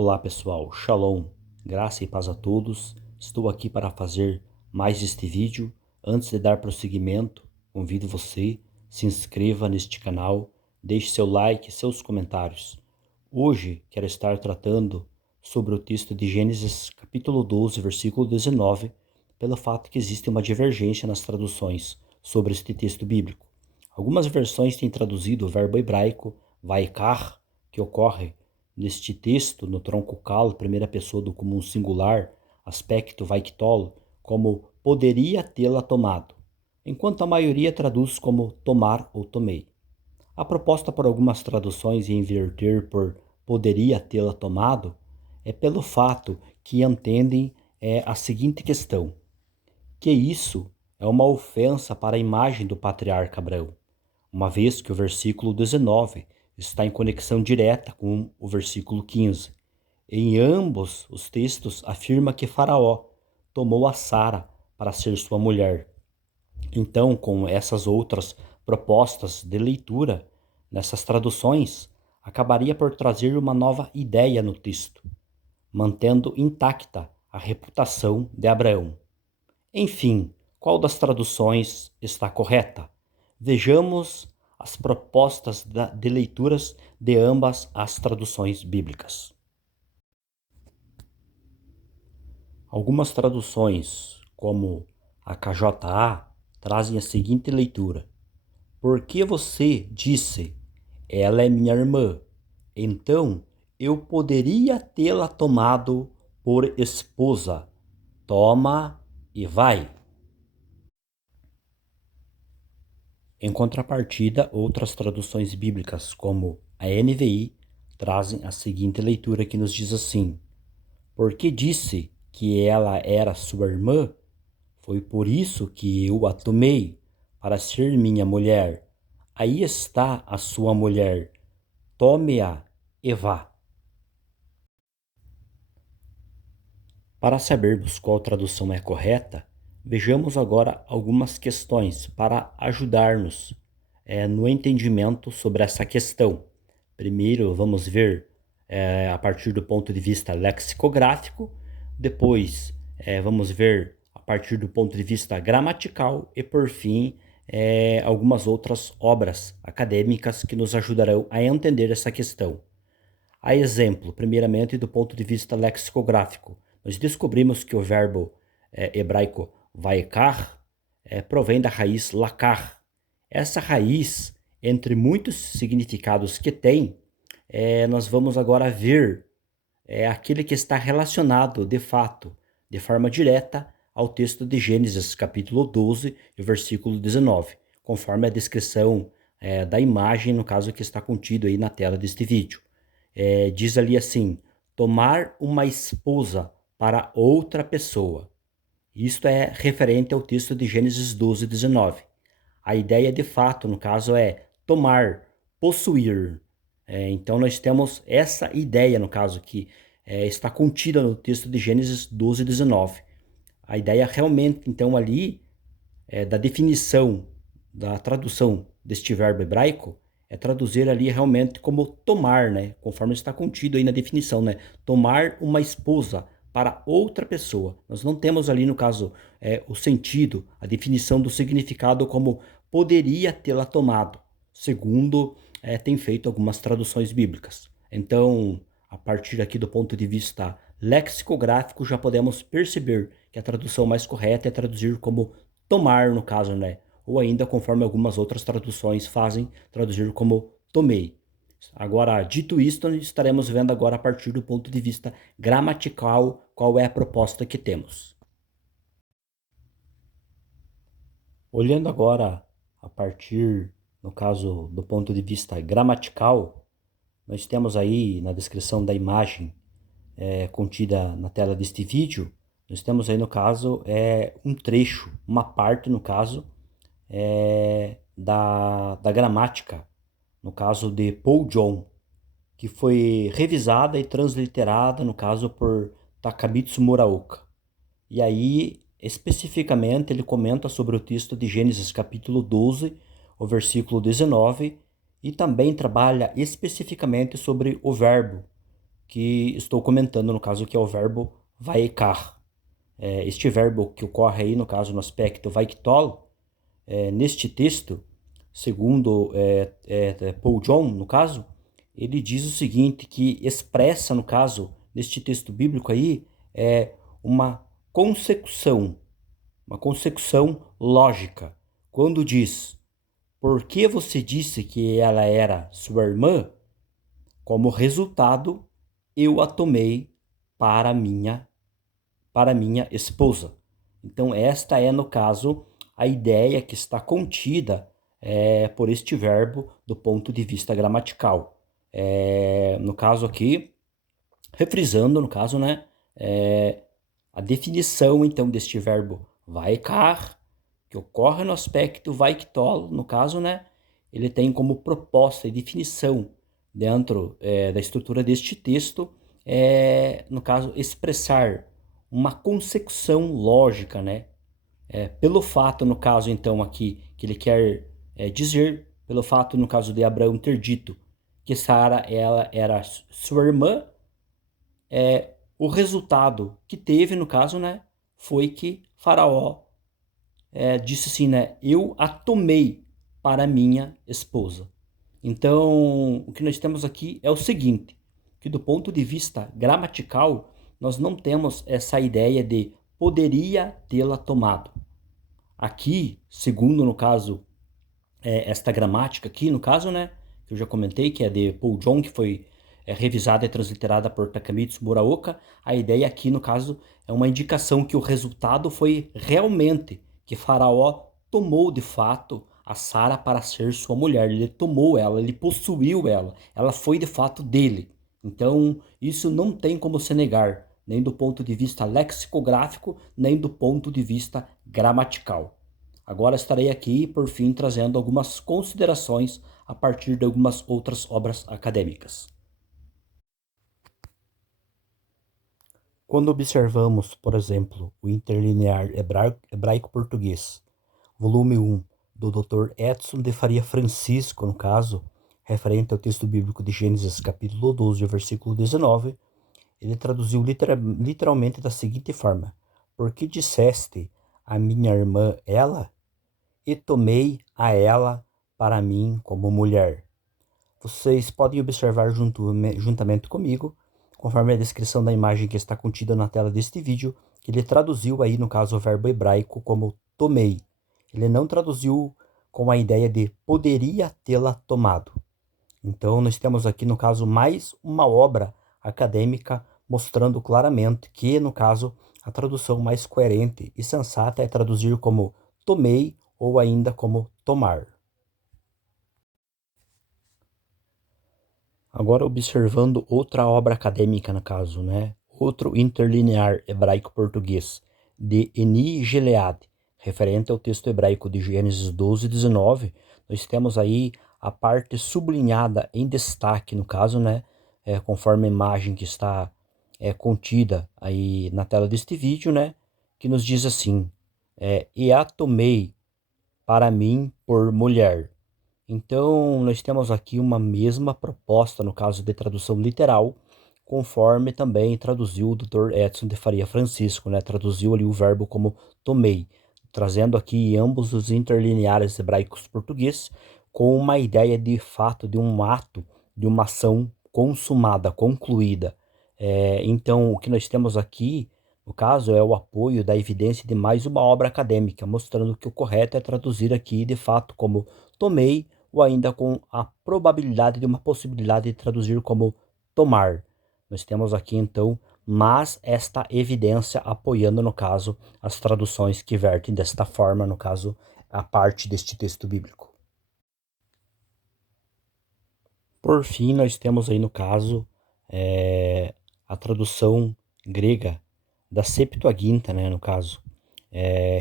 Olá pessoal, Shalom, graça e paz a todos. Estou aqui para fazer mais este vídeo. Antes de dar prosseguimento, convido você, se inscreva neste canal, deixe seu like e seus comentários. Hoje quero estar tratando sobre o texto de Gênesis capítulo 12, versículo 19, pelo fato que existe uma divergência nas traduções sobre este texto bíblico. Algumas versões têm traduzido o verbo hebraico vaikar, que ocorre neste texto, no tronco cal, primeira pessoa do comum singular, aspecto vaiktol, como poderia tê-la tomado, enquanto a maioria traduz como tomar ou tomei. A proposta por algumas traduções em inverter por poderia tê-la tomado é pelo fato que entendem a seguinte questão, que isso é uma ofensa para a imagem do patriarca Abraão, uma vez que o versículo 19 está em conexão direta com o versículo 15. Em ambos os textos afirma que Faraó tomou a Sara para ser sua mulher. Então, com essas outras propostas de leitura, nessas traduções, acabaria por trazer uma nova ideia no texto, mantendo intacta a reputação de Abraão. Enfim, qual das traduções está correta? Vejamos as propostas de leituras de ambas as traduções bíblicas. Algumas traduções, como a KJA, trazem a seguinte leitura: Porque você disse, ela é minha irmã, então eu poderia tê-la tomado por esposa. Toma e vai. Em contrapartida, outras traduções bíblicas, como a NVI, trazem a seguinte leitura que nos diz assim: Porque disse que ela era sua irmã, foi por isso que eu a tomei para ser minha mulher. Aí está a sua mulher, tome-a e vá. Para sabermos qual tradução é correta, vejamos agora algumas questões para ajudar-nos no entendimento sobre essa questão. Primeiro, vamos ver a partir do ponto de vista lexicográfico, depois vamos ver a partir do ponto de vista gramatical e, por fim, algumas outras obras acadêmicas que nos ajudarão a entender essa questão. A exemplo, primeiramente, do ponto de vista lexicográfico, nós descobrimos que o verbo hebraico vaikar provém da raiz lakar. Essa raiz, entre muitos significados que tem, nós vamos agora ver aquele que está relacionado, de fato, de forma direta, ao texto de Gênesis, capítulo 12, e versículo 19, conforme a descrição da imagem, no caso que está contido aí na tela deste vídeo. Diz ali assim, tomar uma esposa para outra pessoa. Isto é referente ao texto de Gênesis 12, 19. A ideia de fato, no caso, é tomar, possuir. Então nós temos essa ideia, no caso, que está contida no texto de Gênesis 12, 19. A ideia realmente, então, ali, da definição, da tradução deste verbo hebraico, é traduzir ali realmente como tomar, né? Conforme está contido aí na definição, né? Tomar uma esposa para outra pessoa. Nós não temos ali, no caso, o sentido, a definição do significado como poderia tê-la tomado, segundo tem feito algumas traduções bíblicas. Então, a partir aqui do ponto de vista lexicográfico, já podemos perceber que a tradução mais correta é traduzir como tomar, no caso, né? Ou ainda, conforme algumas outras traduções fazem, traduzir como tomei. Agora, dito isto, estaremos vendo agora a partir do ponto de vista gramatical qual é a proposta que temos. Olhando agora a partir, no caso, do ponto de vista gramatical, nós temos aí na descrição da imagem contida na tela deste vídeo, nós temos aí no caso um trecho, uma parte no caso, da gramática, no caso de Paul John, que foi revisada e transliterada, no caso, por Takamitsu Muraoka. E aí, especificamente, ele comenta sobre o texto de Gênesis capítulo 12, o versículo 19, e também trabalha especificamente sobre o verbo, que estou comentando, no caso, que é o verbo vaikar. Este verbo que ocorre aí, no caso, no aspecto vaiktol, neste texto, segundo Paul John, no caso, ele diz o seguinte, que expressa, no caso, neste texto bíblico aí, uma consecução, uma consecução lógica. Quando diz, por que você disse que ela era sua irmã? Como resultado, eu a tomei para minha esposa. Então, esta é, no caso, a ideia que está contida por este verbo do ponto de vista gramatical. No caso aqui, refrisando, no caso, né, a definição, então, deste verbo vaikar, que ocorre no aspecto vaiktol, no caso, né, ele tem como proposta e definição dentro da estrutura deste texto, no caso, expressar uma consecução lógica, né, pelo fato, no caso, então, aqui, que ele quer dizer, pelo fato, no caso de Abraão ter dito que Sara, ela era sua irmã, o resultado que teve, no caso, né, foi que Faraó disse assim, né, eu a tomei para minha esposa. Então, o que nós temos aqui é o seguinte, que do ponto de vista gramatical, nós não temos essa ideia de poderia tê-la tomado. Aqui, segundo, no caso, esta gramática aqui, no caso, né, que eu já comentei, que é de Paul John, que foi revisada e transliterada por Takamitsu Muraoka, a ideia aqui, no caso, é uma indicação que o resultado foi realmente que Faraó tomou de fato a Sara para ser sua mulher. Ele tomou ela, ele possuiu ela foi de fato dele. Então, isso não tem como se negar, nem do ponto de vista lexicográfico, nem do ponto de vista gramatical. Agora estarei aqui, por fim, trazendo algumas considerações a partir de algumas outras obras acadêmicas. Quando observamos, por exemplo, o Interlinear Hebraico-Português, volume 1, do Dr. Edson de Faria Francisco, no caso, referente ao texto bíblico de Gênesis capítulo 12, versículo 19, ele traduziu literalmente da seguinte forma: por que disseste a minha irmã ela? E tomei a ela para mim como mulher. Vocês podem observar juntamente comigo, conforme a descrição da imagem que está contida na tela deste vídeo, que ele traduziu aí, no caso, o verbo hebraico como tomei. Ele não traduziu com a ideia de poderia tê-la tomado. Então, nós temos aqui, no caso, mais uma obra acadêmica mostrando claramente que, no caso, a tradução mais coerente e sensata é traduzir como tomei ou ainda como tomar. Agora observando outra obra acadêmica, no caso, né? Outro interlinear hebraico-português de Eni Gilead, referente ao texto hebraico de Gênesis 12, 19, nós temos aí a parte sublinhada em destaque, no caso, né? Conforme a imagem que está contida aí na tela deste vídeo, né? Que nos diz assim, e a tomei para mim por mulher. Então, nós temos aqui uma mesma proposta, no caso de tradução literal, conforme também traduziu o Dr. Edson de Faria Francisco, né? Traduziu ali o verbo como tomei, trazendo aqui ambos os interlineares hebraicos português com uma ideia de fato de um ato, de uma ação consumada, concluída. Então, o que nós temos aqui, no caso, é o apoio da evidência de mais uma obra acadêmica, mostrando que o correto é traduzir aqui de fato como tomei, ou ainda com a probabilidade de uma possibilidade de traduzir como tomar. Nós temos aqui então, mas esta evidência apoiando, no caso, as traduções que vertem desta forma, no caso, a parte deste texto bíblico. Por fim, nós temos aí no caso a tradução grega da Septuaginta, né, no caso,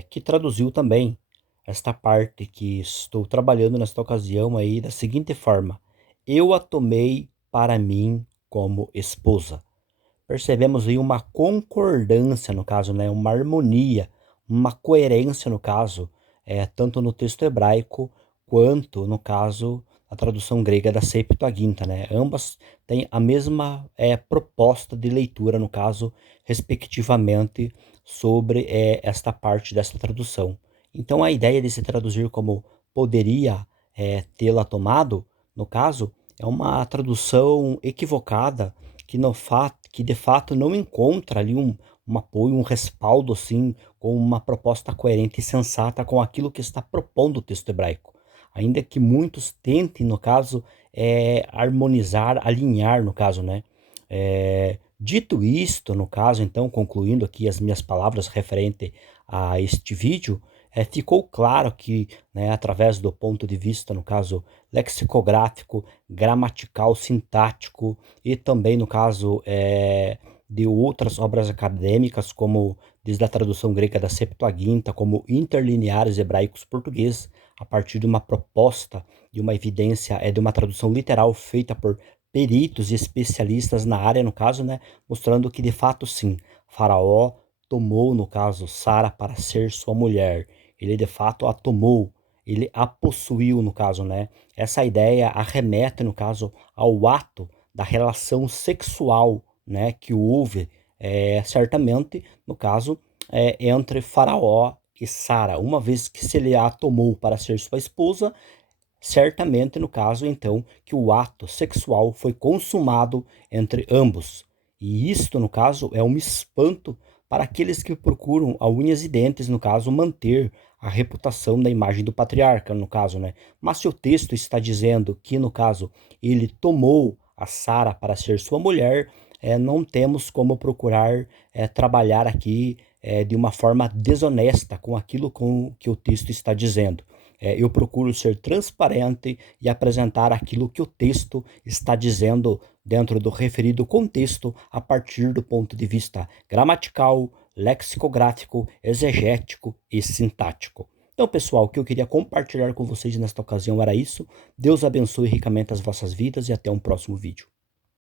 que traduziu também esta parte que estou trabalhando nesta ocasião aí da seguinte forma: eu a tomei para mim como esposa. Percebemos aí uma concordância no caso, né, uma harmonia, uma coerência no caso, tanto no texto hebraico quanto no caso a tradução grega da Septuaginta, né? Ambas têm a mesma proposta de leitura, no caso, respectivamente, sobre esta parte dessa tradução. Então, a ideia de se traduzir como poderia tê-la tomado, no caso, é uma tradução equivocada que de fato não encontra ali um apoio, um respaldo assim, com uma proposta coerente e sensata com aquilo que está propondo o texto hebraico. Ainda que muitos tentem, no caso, harmonizar, alinhar, no caso, né? Dito isto, no caso, então, concluindo aqui as minhas palavras referente a este vídeo, ficou claro que, né, através do ponto de vista, no caso, lexicográfico, gramatical, sintático e também, no caso, de outras obras acadêmicas, como desde a tradução grega da Septuaginta, como interlineares hebraicos português, a partir de uma proposta, de uma evidência, de uma tradução literal feita por peritos e especialistas na área, no caso, né, mostrando que de fato sim, Faraó tomou, no caso, Sara para ser sua mulher. Ele de fato a tomou, ele a possuiu, no caso, né? Essa ideia arremete, no caso, ao ato da relação sexual, né, que houve, certamente, no caso, entre Faraó e Sara, uma vez que se ele a tomou para ser sua esposa, certamente, no caso, então, que o ato sexual foi consumado entre ambos. E isto, no caso, é um espanto para aqueles que procuram a unhas e dentes, no caso, manter a reputação da imagem do patriarca, no caso, né? Mas se o texto está dizendo que, no caso, ele tomou a Sara para ser sua mulher, não temos como procurar trabalhar aqui de uma forma desonesta com aquilo com que o texto está dizendo. Eu procuro ser transparente e apresentar aquilo que o texto está dizendo dentro do referido contexto a partir do ponto de vista gramatical, lexicográfico, exegético e sintático. Então, pessoal, o que eu queria compartilhar com vocês nesta ocasião era isso. Deus abençoe ricamente as vossas vidas e até um próximo vídeo.